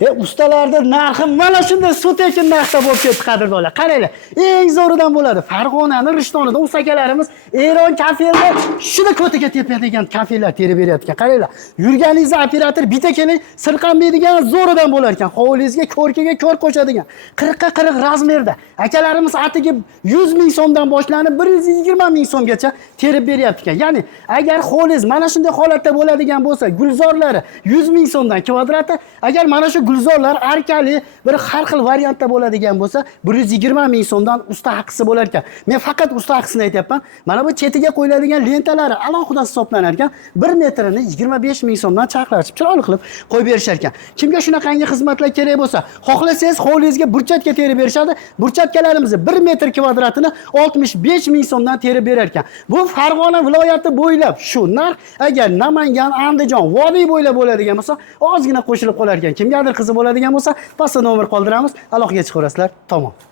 Ustalarda narxi mana shunday suv tekin narxda bo'lib ketdi qadrdonlar. Qaranglar, eng zo'ridan bo'ladi. Farg'onaning Rishtonidan usakalarimiz Eron kafelar shuni ko'tiga tepadigan kafelar terib beryapti. Qaranglar, yurganingizda operator bitta keling, sirqanmaydigan zo'ridan bo'lar ekan. Hovlingizga ko'rkaga ko'r qo'shadigan. 40 ga 40 razmerda. Akalarimiz atiga 100 ming so'mdan boshlanib 120 ming so'mgacha terib beryapti ekan. Ya'ni agar hovlingiz mana shunday holatda bo'ladigan bo'lsa, gulzorlari 100 ming so'mdan kvadrati, agar mana shu gulzorlar arkali bir har xil variantda bo'ladigan bo'lsa 120 ming so'mdan usta haqqisi bo'lar ekan. Men faqat usta haqqisini aytyapman. Mana bu chetiga qo'yiladigan lentalari alohida hisoblanar ekan. 1 metrini 25 ming so'mdan chaqirib, chiroyli qilib qo'yib berishar ekan. Kimga shunaqangi xizmatlar kerak bo'lsa, xohlasangiz hovlingizga burchatga terib berishadi. Burchatkalarimiz 1 metr kvadratini 65 ming so'mdan terib berar ekan. Bu Farg'ona viloyati bo'ylab shu narx, agar Namangan, Andijon, Vodiy bo'ylab bo'ladigan bo'lsa, ozgina qo'shilib qolar ekan. Kimgadir qiziq bo'ladigan bo'lsa, pastda nomer qoldiramiz, aloqaga chiqaverasizlar. Tamom.